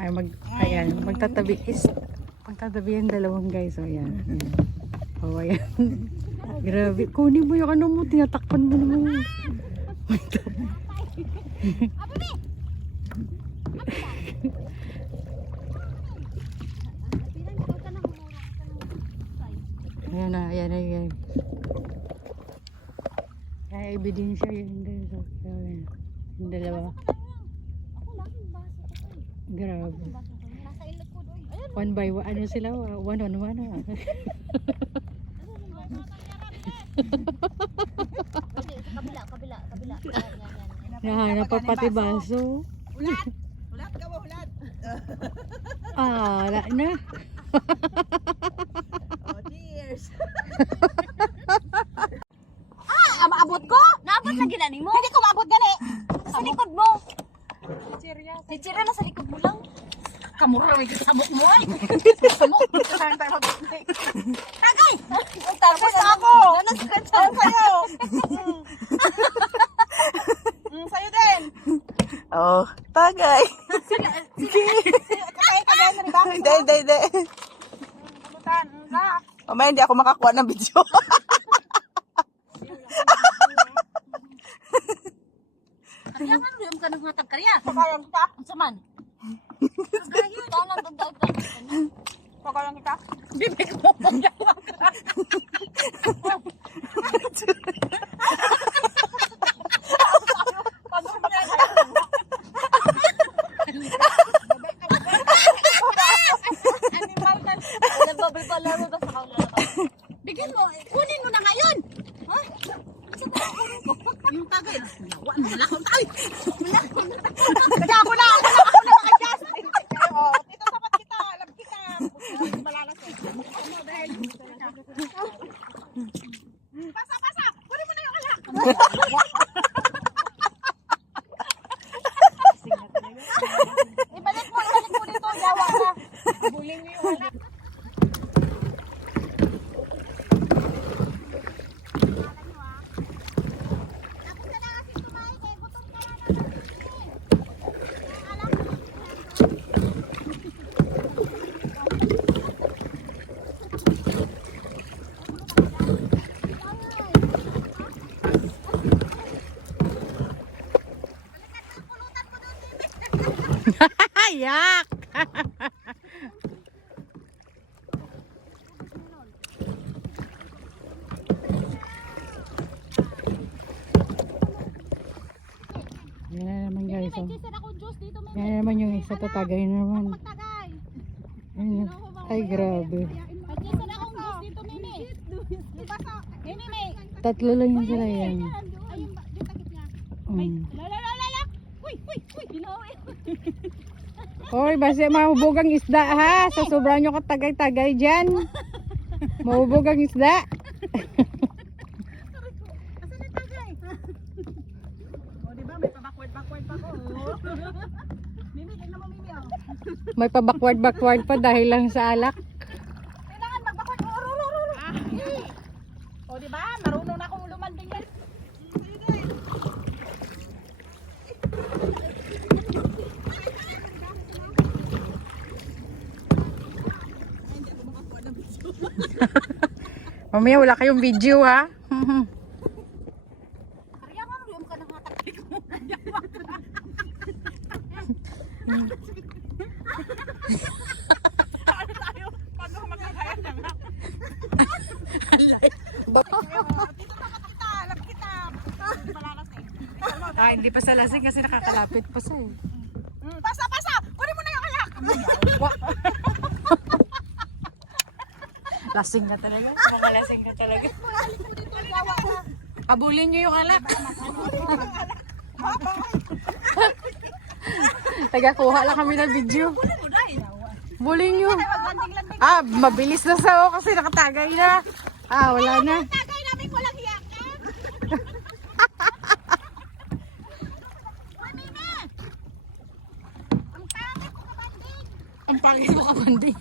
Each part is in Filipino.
Ayan, magtatabi yung dalawang guys. So, ayan. Oh, ayan. Grabe. Kunin mo yung ano mo. Tinatakpan mo naman. Ayan na, ayan na, ayan. Ay, ebidensya yun din. So, ayan. Yung dalawa. Grabe. One by one. Ano sila? One on one. Kabila. Nahanap pa pati baso. Ulat ka ba, ulat? Wala na. Oh, cheers. Maabot ko? Naabot na ginani mo? Hindi ko maabot gani. Sa likod mo. Chichirya na sa likod mo lang. Kamura may sabok mo ay. Sabok. Tagay! Tapos ako. Ano kayo? Sa'yo din. Oh, tagay. Tagay na rin ba? Hindi. Kamutan. Mamaya hindi ako makakuha ng video. Kaya nga rin ka nang hatag karya. Pagayang kita? Ang saman. Pagayang kita nang dagdag ka. Pagayang kita? Bibig mo pagayang ka. Animal na. Nagbabal pala mo ba sa kaulala? Bigyan mo. Kunin mo na ngayon. Ha? Yung tagay. Wala akong tagay. Kaya ako na maka-adjust. Dito sapat kita. Alam kita. Malalas eh. Pasa. Kunin mo na yung alak. Ibalik mo dito. Yawa na. Bulin mo yung alak. Yak! Yan na naman guys. Oh. Yan na naman yung isa tatagay naman. Ayan. Ay grabe. Tatlo lang yung sila yan. Hoy, basta mahubugang isda ha. Sa sobrang nyo katagay-tagay dyan. Mahubugang isda. May pa backward pa dahil lang sa alak. Kailangan mag-backward. O diba? Marunong na akong lumanding yan. Mamaya wala kayong video ha. Kaya nga rin ka nang hatakay ko. Paano magkakaya na nga? Dito na kita. Alam kita. Malalas eh. Hindi pa sa lasing kasi nakakalapit pa sa eh. Pasa! Kunin mo na yung alak! Lasing na talaga. Makalasing na talaga. Pabulin nyo yung alak. Tagakuha lang kami ng video. Bulin nyo. Mabilis na sa kasi nakatagay na. Wala na. Tagay namin walang hiyak ka! Ang pangit mo kabanding.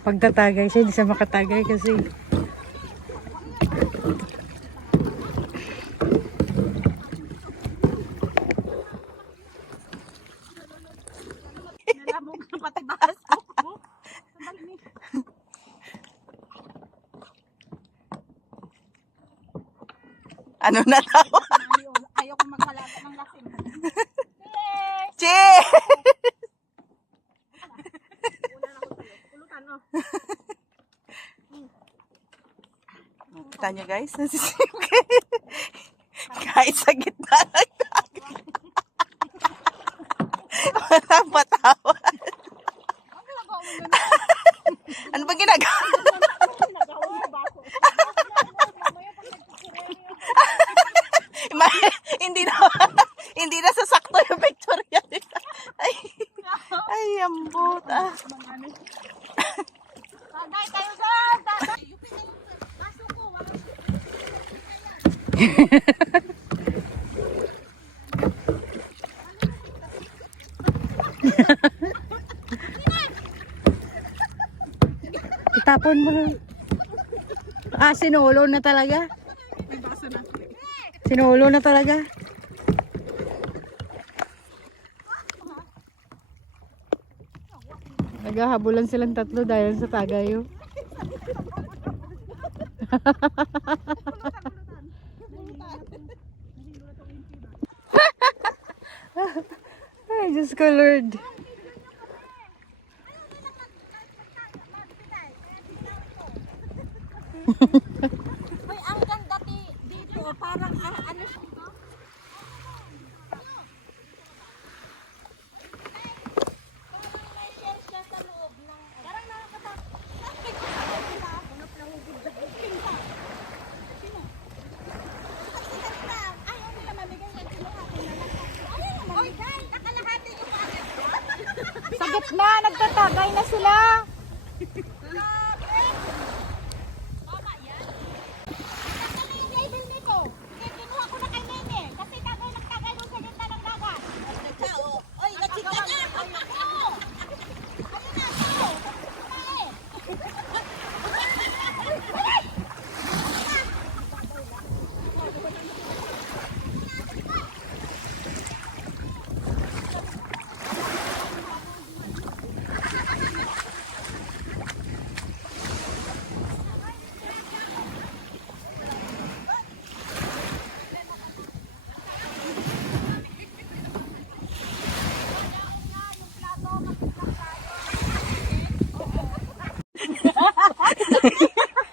Pagtatagay siya, hindi siya makatagay kasi Nalabog na pati baso. Ano na daw? Ayaw ko magkalata ng lasing. Che! Pulutan, oh. Kita nyo guys, nasisip kayo. Kahit sa gitna ng dagat. Walang patawan. Ano ba ginagawa? Hindi na sasakto yung Victoria. Ay, ambot. Tagay kayo dyan! Tagay! Baso ko, walang itapon mo na. Ah, sinulo na talaga. Sinulo na talaga. Naghahabulan silang tatlo dahil sa tagayo. Ay, Diyos ko Lord. Hoy, ang ganda dito. Parang ano siya ito? Parang may shell siya sa loob ng... Parang nakakatakot. Bunot na hugod na pinta. Sino? Ay, ano na mamigay ng kinuha ko na lang. Ay, mamigay. Nakalahati yung packet. Sa gitna, nagtatagay na sila. Tama yan. Ano yung label nito? Kinuha ko na kay Nene. Kasi tagay ng tagay doon sa gitna ng dagat. Oy, nachika na! Ayun na, tao. Ay.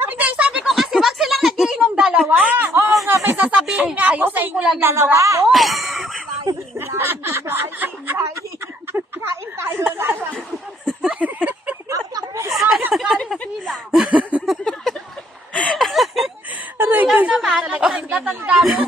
Hindi, sabi ko kasi wag silang nagiinom dalawa. Oo nga, may sasabihin nga ako sa inyo ng dalawa. Lying. Kain tayo lala. Ang takbo ko ayaw galing sila. Aray, Sila naman, nagtatanda mo.